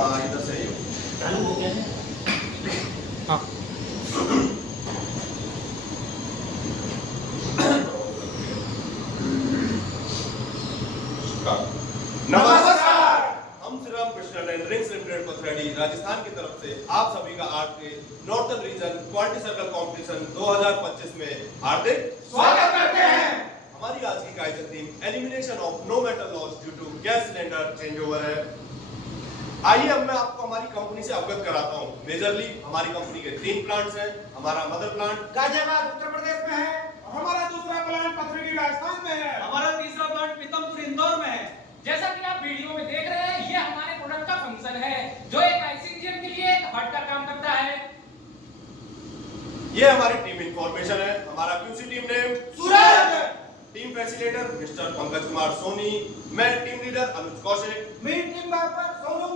हाँ इधर से ही हो। चालू हो गया है। हाँ नमस्कार, हम Shri Ram Krishna and drinks limited Pathredi Rajasthan की तरफ से आप सभी का आर्ट के northern region quality circle competition 2025 में हार्दिक स्वागत करते हैं। हमारी आज की kaizen theme elimination of no metal loss due to gas cylinder change over है। आइए अब मैं आपको हमारी कंपनी से अवगत कराता हूँ। मेजरली हमारी कंपनी के 3 प्लांट्स हैं। हमारा मदर प्लांट गाजियाबाद उत्तर प्रदेश में है। हमारा दूसरा प्लांट पथरेडी राजस्थान में है। हमारा तीसरा प्लांट पीतमपुर इंदौर में है। जैसा कि आप वीडियो में देख रहे हैं, ये हमारे प्रोडक्ट का फंक्शन है जो एक आईसीजीएम के लिए एक हार्ट का काम करता है। ये हमारी टीम इंफॉर्मेशन है। हमारा QC team name Suraj, team facilitator mister Pankaj Kumar Soni, मैं टीम लीडर अनुज कौशिक, मेरी टीम मेंबर सोनू,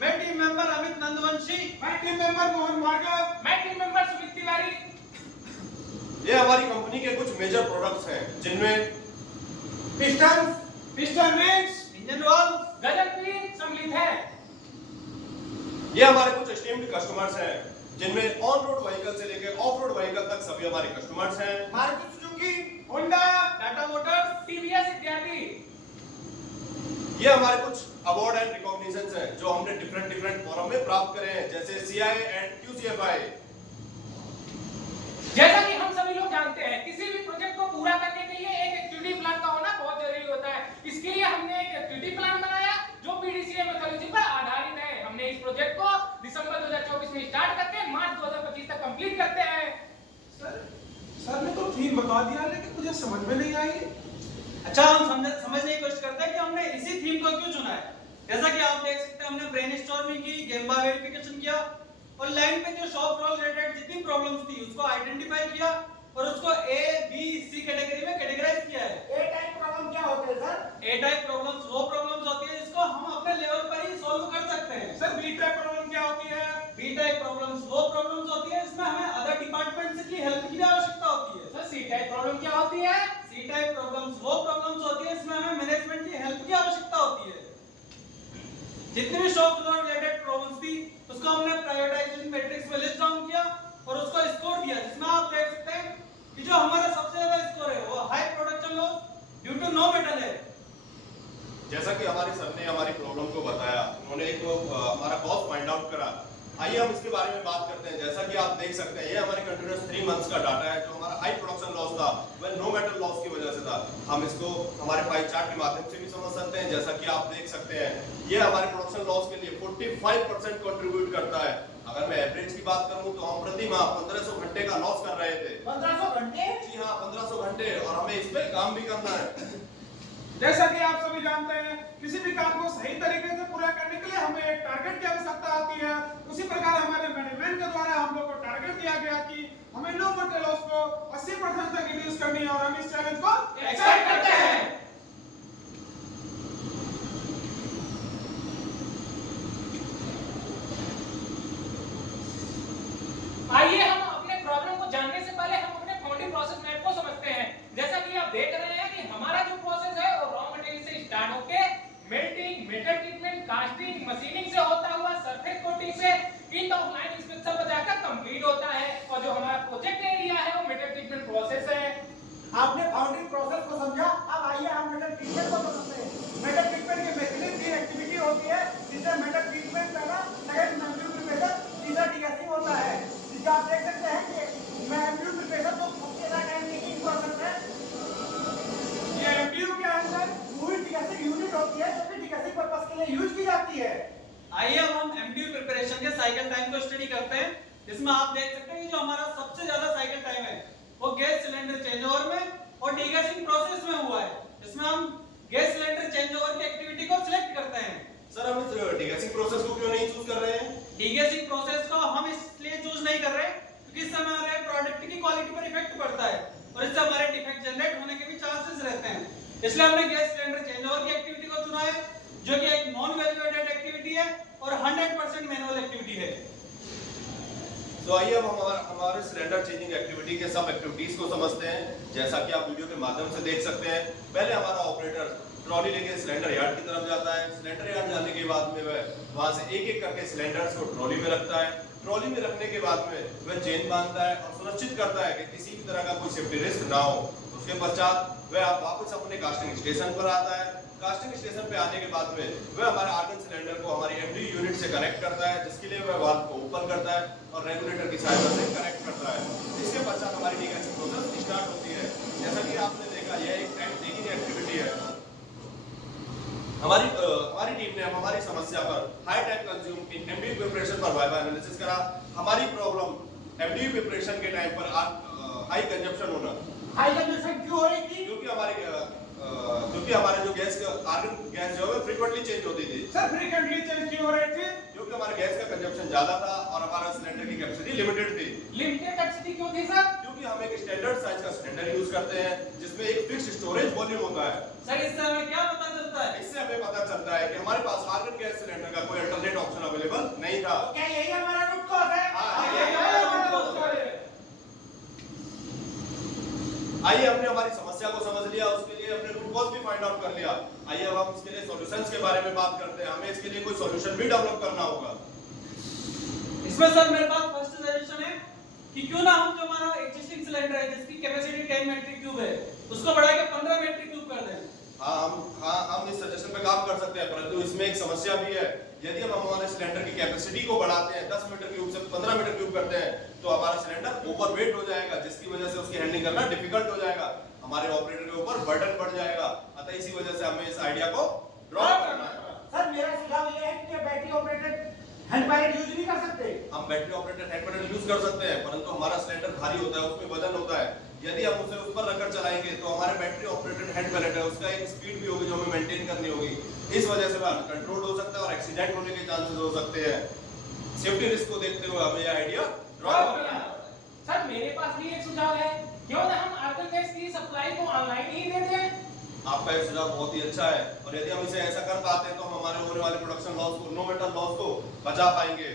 मैं टीम मेंबर अमित नंदवंशी, मैं टीम मेंबर मोहन भार्गव, मैं टीम मेंबर सुमित तिवारी। ये हमारी कंपनी के कुछ मेजर प्रोडक्ट्स हैं जिनमें piston, piston rings, engine valve, गजल पिन सम्मिलित है। ये हमारे कुछ एस्टीम्ड कस्टमर्स हैं जिनमें ऑन रोड व्हीकल से लेकर ऑफ रोड व्हीकल तक सभी हमारे कस्टमर्स हैं। Maruti Suzuki, Honda, Tata Motors, TVS इत्यादि। ये हमारे कुछ अवार्ड एंड रिकॉग्निशंस हैं जो हमने डिफरेंट फोरम में प्राप्त करे हैं, जैसे सीआई एंड क्यूसीएफआई। जैसा कि हम सभी लोग जानते हैं, किसी भी प्रोजेक्ट को पूरा करने के लिए एक एक्टिविटी प्लान का होना बहुत जरूरी होता है। इसके लिए हमने एक एक्टिविटी प्लान बनाया जो पीडीसीए मेथोडोलॉजी पर आधारित है। हमने इस प्रोजेक्ट को दिसंबर 2024 में स्टार्ट करके मार्च 2025 तक कंप्लीट करते हैं। सर ने तो थीम बता दिया लेकिन मुझे समझ में नहीं आई। अच्छा, हम समझने की कोशिश करते हैं कि हमने इसी थीम को क्यों चुना है। जैसा कि आप देख सकते हैं, हमने ब्रेनस्टॉर्मिंग की, गेम्बा वेरिफिकेशन किया और लाइन पे जो शॉप फ्लोर रिलेटेड जितनी प्रॉब्लम्स थी उसको आइडेंटिफाई किया और उसको ए बी सी कैटेगरी में कैटेगराइज किया है। ए टाइप प्रॉब्लम क्या होते हैं सर? ए टाइप प्रॉब्लम्स वो प्रॉब्लम्स होती है जिसको हम अपने लेवल पर ही सॉल्व कर सकते हैं। सर बी टाइप प्रॉब्लम क्या होती है? बी टाइप प्रॉब्लम्स वो प्रॉब्लम्स होती है जिसमें हमें अदर डिपार्टमेंट की हेल्प की भी आवश्यकता होती है। सर सी टाइप प्रॉब्लम क्या होती है? सी टाइप प्रॉब्लम्स वो प्रॉब्लम्स होती है जिसमें हमें मैनेजमेंट की हेल्प की आवश्यकता होती है। जितनी भी शॉप फ्लोर रिलेटेड प्रॉब्लम्स थी उसको हमने प्रायोरिटाइजेशन मैट्रिक्स में लिस्ट डाउन किया और उसको स्कोर दिया, जिसमें आप देख सकते हैं कि जो हमारा सबसे ज्यादा स्कोर है वो high production loss due to no metal है। जैसा कि हमारे सर ने हमारी प्रॉब्लम को बताया, उन्होंने एक हमारा कॉज फाइंड आउट करा। आइए हम इसके बारे में बात करते हैं। जैसा कि आप देख सकते हैं, ये हमारे कंटिन्यूअस 3 मंथ्स का डाटा है। जो हमारा हाई प्रोडक्शन लॉस था वह नो मेटल लॉस की वजह से था। हम इसको हमारे पाई चार्ट के माध्यम से भी समझ सकते हैं। जैसा कि आप देख सकते हैं, ये हमारे प्रोडक्शन लॉस के लिए 45% कंट्रीब्यूट करता है। अगर मैं एवरेज की बात करूं तो हम प्रति माह 1500 घंटे का लॉस कर रहे थे। 1500 घंटे? जी हाँ, 1500 घंटे, और हमें इस पे काम भी करना है। जैसा कि आप सभी जानते हैं, किसी भी काम को सही तरीके से पूरा करने के लिए हमें एक टारगेट की आवश्यकता होती है। उसी प्रकार हमारे मैनेजमेंट के द्वारा हम लोग को टारगेट दिया गया कि हमें नो मेटल लॉस को 80% तक रिड्यूस करनी है और हम इस चैलेंज को एक्सेप्ट करते हैं। आइए हम अपने प्रॉब्लम को जानने से पहले हम अपने फाउंडिंग प्रोसेस मैप को समझते हैं। जैसा कि आप देख रहे हैं कि हमारा जो प्रोसेस है वो रॉ मटेरियल से स्टार्ट होके melting, metal treatment, casting, machining से होता हुआ सरफेस कोटिंग से इन ऑफ लाइन इंस्पेक्शन पर जाकर कंप्लीट होता है। और जो हमारा प्रोजेक्ट एरिया है वो मेटल ट्रीटमेंट प्रोसेस है। आपने फाउंडिंग प्रोसेस को समझा, अब आइए हम मेटल ट्रीटमेंट को समझते हैं। मेटल ट्रीटमेंट की बेसिकली 3 एक्टिविटी होती है, जिसमें मेटल ट्रीटमेंट करना, सेकंड एम्प्यूर प्रिपरेशन, तीसरा डिगैसिंग होता है। जिसका आप देख सकते हैं कि मैं एम्प्यूर प्रिपरेशन को सबसे ज्यादा टाइम टेकिंग प्रोसेस है। ये एमडीयू क्या है सर? फ्लूइड डिगैसिंग यूनिट होती है जो कि डिगैसिंग पर्पस के लिए यूज की जाती है। आइए अब हम एमडीयू प्रिपरेशन के साइकिल टाइम को स्टडी करते हैं, जिसमें आप देख सकते हैं कि जो हमारा सबसे ज्यादा साइकिल टाइम है वो गैस सिलेंडर चेंज ओवर में और डीगैसिंग प्रोसेस में हुआ है। इसमें हम गैस सिलेंडर चेंज ओवर की एक्टिविटी को सिलेक्ट करते हैं। सर हम इस डिगैसिंग प्रोसेस को क्यों नहीं चूज कर रहे हैं? डीगैसिंग प्रोसेस को हम इसलिए चूज नहीं कर रहे क्योंकि इससे हमारे प्रोडक्ट की क्वालिटी पर इफेक्ट पड़ता है और इससे हमारे डिफेक्ट जनरेट होने के भी चांसेस रहते हैं। इसलिए हमने गैस सिलेंडर चेंज ओवर की एक्टिविटी को चुना है, जो कि एक नॉन वैल्यू एडेड एक्टिविटी है और 100% मैनुअल एक्टिविटी है। तो आइए अब हमारे सिलेंडर चेंजिंग एक्टिविटी के सब एक्टिविटीज को समझते हैं। जैसा कि आप वीडियो के माध्यम से देख सकते हैं, पहले हमारा ऑपरेटर ट्रॉली लेके सिलेंडर यार्ड की तरफ जाता है। सिलेंडर यार्ड जाने के बाद में वह वहां से एक एक करके सिलेंडर्स को ट्रॉली में रखता है। ट्रॉली में रखने के बाद में वह चेन बांधता है और सुनिश्चित करता है कि किसी भी तरह का कोई सेफ्टी रिस्क ना हो। उसके पश्चात वह वापस अपने कास्टिंग स्टेशन पर आता है। कास्टिंग स्टेशन पे आने के बाद में वह हमारे आर्गन सिलेंडर को हमारी एमडी यूनिट से कनेक्ट करता है, जिसके लिए वह वाल्व को ओपन करता है और रेगुलेटर की सहायता से कनेक्ट करता है। इसके पश्चात हमारी डिगैसिंग प्रोसेस स्टार्ट होती है। जैसा कि आपने देखा, यह एक टाइम टेकिंग एक्टिविटी है। हमारी टीम ने हमारी समस्या पर high time consume in MD preparation पर वाइवा एनालिसिस करा। हमारी प्रॉब्लम एमडी प्रिपरेशन के टाइम पर हाई कंजप्शन होना। हाई कंजप्शन क्यों हो रही थी? क्योंकि हमारे जो गैस आर्गन गैस जो है फ्रीक्वेंटली चेंज होती थी। सर फ्रीक्वेंटली चेंज क्यों हो रही थी? क्योंकि हमारे गैस का कंजप्शन ज्यादा था और हमारा सिलेंडर की कैपेसिटी लिमिटेड थी। लिमिटेड कैपेसिटी क्यों थी सर? क्योंकि हम एक स्टैंडर्ड साइज का सिलेंडर यूज करते हैं जिसमें एक फिक्स्ड स्टोरेज वॉल्यूम होता है। सर इससे हमें क्या पता चलता है? इससे हमें पता चलता है कि हमारे पास आर्गन गैस सिलेंडर का कोई अल्टरनेट ऑप्शन अवेलेबल नहीं था। क्या यही हमारा रूट कॉज है? हाँ, ये हमारा दोस्त है। आइए, हमने हमारी समस्या को समझ लिया, उसके लिए हमने रूट कॉज भी फाइंड आउट कर लिया। आइए अब हम इसके लिए सॉल्यूशंस के बारे में बात करते हैं। हमें इसके लिए कोई सॉल्यूशन भी डेवलप करना होगा। इसमें सर मेरे पास फर्स्ट सजेशन है कि क्यों ना हम जो हमारा एग्जिस्टिंग सिलेंडर है जिसकी कैपेसिटी 10 मेट्रिक क्यूब है उसको बढ़ा के 15 मेट्रिक क्यूब कर दें। हम इस सजेशन पे काम कर सकते हैं, परंतु इसमें एक समस्या भी है। यदि हम हमारे सिलेंडर की कैपेसिटी को बढ़ाते हैं 10 मीटर क्यूब से 15 मीटर क्यूब करते हैं तो हमारा सिलेंडर ओवरवेट हो जाएगा, जिसकी वजह से उसकी हैंडलिंग करना डिफिकल्ट हो जाएगा, हमारे ऑपरेटर के ऊपर बर्डन बढ़ जाएगा। अतः इसी वजह से हमें इस आइडिया को ड्रॉप करना है। सर मेरा सुझाव यह है कि battery operated hand pilot use नहीं कर सकते। हम battery operated hand paddle use कर सकते हैं, परंतु हमारा सिलेंडर भारी होता है, उसमें वजन होता है। यदि हम उसे उस पर रखकर चलाएंगे तो हमारे बैटरी ऑपरेटेड हैंड पैलेट है, उसका एक स्पीड भी होगी जो हमें मेंटेन करनी होगी। इस वजह से वह कंट्रोल हो सकता है और एक्सीडेंट होने के चांसेस हो सकते हैं। सेफ्टी रिस्क को देखते हुए हमें यह आइडिया ड्रॉप करना है। सर मेरे पास भी एक सुझाव है, क्यों ना हम आर्गन गैस की सप्लाई को ऑनलाइन ही दे दें? आपका ये सुझाव बहुत ही अच्छा है और यदि हम इसे ऐसा कर पाते हैं तो हम हमारे होने वाले प्रोडक्शन लॉस को, नो मेटल लॉस को बचा पाएंगे।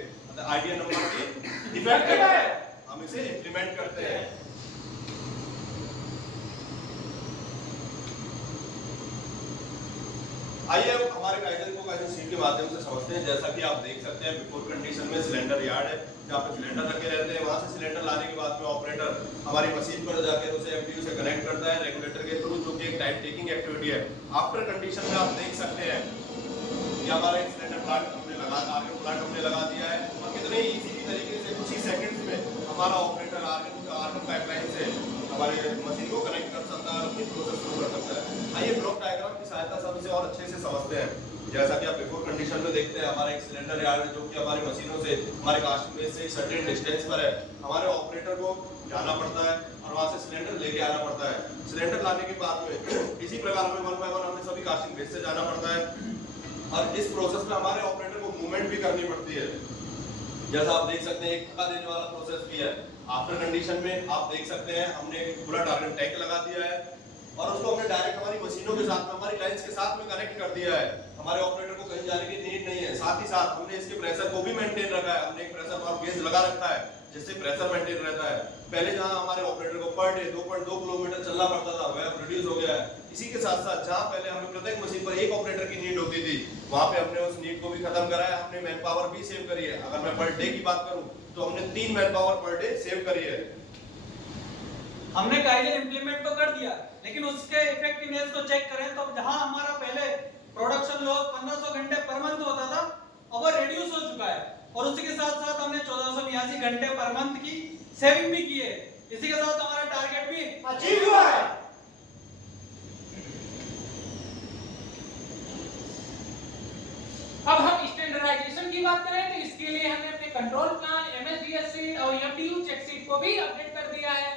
आइडिया नंबर 3 इफेक्टिव है, हम इसे इंप्लीमेंट करते हैं। आइए अब हमारे काइजन को काइजन शीट के माध्यम से समझते हैं। जैसा कि आप देख सकते हैं, बिफोर कंडीशन में सिलेंडर यार्ड है जहाँ पे सिलेंडर रखे रहते हैं। वहां से सिलेंडर लाने के बाद में ऑपरेटर हमारी मशीन पर जाकर उसे एमटीयू से कनेक्ट करता है रेगुलेटर के थ्रू, जो कि एक टाइम टेकिंग एक्टिविटी है। आफ्टर कंडीशन में आप देख सकते हैं कि हमारा एक सिलेंडर प्लांट हमने लगा दिया है और कितने इजी तरीके से कुछ ही सेकंड्स में हमारा ऑपरेटर आर्गन पाइपलाइन से हमारे मशीन को कनेक्ट कर सकता है और अपनी प्रोसेस शुरू कर सकता है। आइए ब्लॉक डायग्राम की सहायता से हम इसे और अच्छे से समझते हैं। जैसा कि आप बिफोर कंडीशन में देखते हैं, हमारा एक सिलेंडर यार्ड है जो कि हमारी मशीनों से, हमारे कास्टिंग बेस से एक सर्टेन डिस्टेंस पर है। हमारे ऑपरेटर को जाना पड़ता है और वहां से सिलेंडर लेके आना पड़ता है। सिलेंडर लाने के बाद में इसी प्रकार हमें 1 बाय 1 हमें सभी कास्टिंग बेस से जाना पड़ता है और इस प्रोसेस में हमारे ऑपरेटर को मूवमेंट भी करनी पड़ती है। जैसा आप देख सकते हैं, एक थका देने वाला प्रोसेस भी है। आफ्टर कंडीशन में आप देख सकते हैं हमने एक पूरा टारगेट टैंक लगा दिया है और उसको हमने डायरेक्ट हमारी मशीनों के साथ में, हमारी लाइंस के साथ में कनेक्ट कर दिया है। हमारे ऑपरेटर को कहीं जाने की नीड नहीं है। साथ ही साथ हमने इसके प्रेशर को भी मेंटेन रखा है। हमने एक प्रेशर वाल्व गेज लगा रखा है जिससे प्रेशर मेंटेन रहता है। पहले जहां हमारे ऑपरेटर को पर डे 2.2 किलोमीटर चलना पड़ता था, वह अब रिड्यूस हो गया है। इसी के साथ साथ जहां पहले हमें प्रत्येक मशीन पर एक ऑपरेटर की नीड होती थी, वहां पे हमने उस नीड को भी खत्म करा है। हमने मैन पावर भी सेव करी है। अगर मैं पर डे की बात करूं तो हमने 3 man power per day save करी है। हमने काइजन इंप्लीमेंट तो कर दिया, लेकिन उसके इफेक्टिवनेस को चेक करें तो जहां हमारा पहले प्रोडक्शन लॉस 1500 घंटे पर मंथ होता था, अब वो रिड्यूस हो चुका है और उसी के साथ साथ हमने 1482 घंटे पर मंथ की सेविंग भी की है। इसी के साथ हमारा टारगेट भी अचीव हुआ है। अब हम स्टैंडर्डाइजेशन की बात करें तो इसके लिए हमने अपने कंट्रोल प्लान, एमएसडीएस शीट और एमटीयू चेक शीट को भी अपडेट कर दिया है।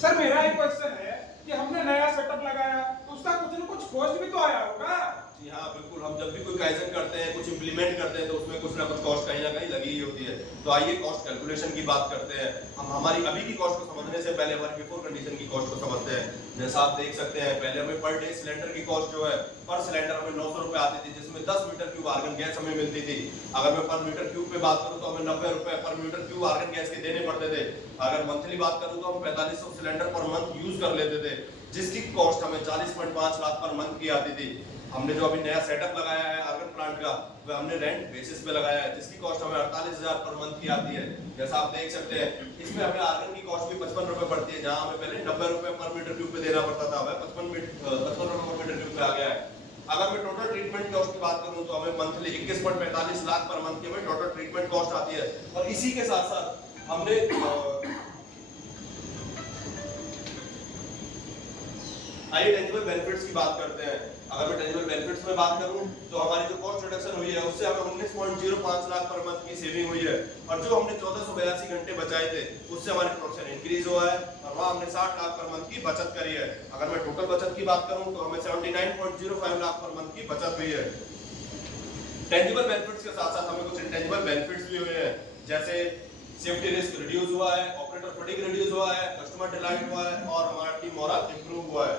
सर मेरा एक क्वेश्चन है कि हमने नया सेटअप लगाया तो उसका कुछ न कुछ कॉस्ट भी तो आया होगा। जी हाँ, बिल्कुल। हम जब भी कोई काइजन करते हैं, कुछ इंप्लीमेंट करते हैं तो उसमें कुछ ना कुछ कॉस्ट कहीं ना कहीं लगी ही होती है। तो आइए कॉस्ट कैलकुलेशन की बात करते हैं। हम हमारी अभी की कॉस्ट को समझने से पहले हमारी बिफोर कंडीशन की कॉस्ट को समझते हैं। जैसा आप देख सकते हैं, पहले हमें पर डे सिलेंडर की कॉस्ट जो है, पर सिलेंडर हमें 900 रुपए आती थी, जिसमें 10 मीटर क्यूब आर्गन गैस हमें मिलती थी। अगर मैं पर मीटर क्यूब पे बात करूं तो हमें 90 रुपए पर मीटर क्यूब आर्गन गैस के देने पड़ते थे। अगर मंथली बात करूं तो हम 4500 सिलेंडर पर मंथ यूज कर लेते थे। जिसकी कॉस्ट हमें 40.5 लाख पर मंथ की आती थी। हमने जो अभी नया सेटअप लगाया है आर्गन प्लांट का, वह हमने रेंट बेसिस पे लगाया है, जिसकी कॉस्ट हमें 48,000 पर मंथ की आती है। जैसा आप देख सकते हैं, इसमें हमें आर्गन की कॉस्ट भी 55 रुपए पड़ती है, जहां हमें पहले 90 रुपए पर मीटर क्यूब पे देना पड़ता था, वह 55 रुपए पर मीटर क्यूब पे आ गया है। अगर मैं टोटल ट्रीटमेंट कॉस्ट की बात करूं तो हमें मंथली 21.45 लाख पर मंथ की हमें टोटल ट्रीटमेंट कॉस्ट आती है। और इसी के साथ साथ हमने आइए टेंजिबल बेनिफिट्स की बात करते हैं। अगर मैं टेंजिबल बेनिफिट्स में बात करूं तो हमारी जो कॉस्ट रिडक्शन हुई है उससे हमें 19.05 लाख पर मंथ की सेविंग हुई है, और जो हमने 1482 घंटे बचाए थे उससे हमारी प्रोडक्शन इंक्रीज हुआ है, और वहां हमने 60 लाख पर मंथ की बचत करी है। अगर मैं टोटल बचत की बात करूं तो हमें 79.05 लाख पर मंथ की बचत हुई है। टेंजिबल बेनिफिट्स के साथ साथ हमें कुछ इंटेंजिबल बेनिफिट्स भी हुए हैं, जैसे सेफ्टी रिस्क रिड्यूस हुआ है, ऑपरेटर फटीग रिड्यूस हुआ है, कस्टमर डिलाइट हुआ है, और हमारा टीम मोरल इंप्रूव हुआ है।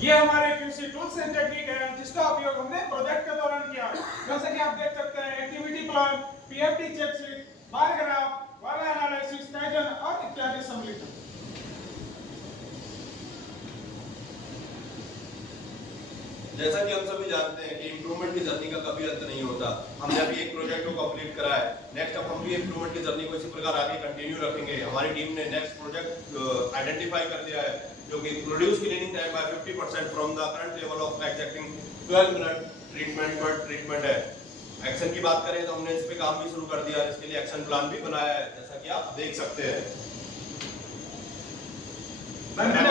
ये हमारे QC टूल्स एंड टेक्निक है जिसका उपयोग हमने प्रोजेक्ट के दौरान किया। जैसे कि आप देख सकते हैं activity plan, PFD check sheet, bar graph, वाला एनालिसिस, काइजन और इत्यादि सम्मिलित है। जैसा कि हम सभी जानते हैं कि इंप्रूवमेंट की जर्नी का कभी अंत नहीं होता। हमने अभी एक प्रोजेक्ट को कंप्लीट करा है, नेक्स्ट अब हम भी इंप्रूवमेंट की जर्नी को इसी प्रकार आगे कंटिन्यू रखेंगे। हमारी टीम ने नेक्स्ट प्रोजेक्ट आइडेंटिफाई कर दिया है, जो कि reduce cleaning time by 50% from the current level of exacting 12 minute treatment per treatment है। एक्शन की बात करें तो हमने इस पे काम भी शुरू कर दिया है, इसके लिए एक्शन प्लान भी बनाया है, जैसा कि आप देख सकते हैं। धन्यवाद।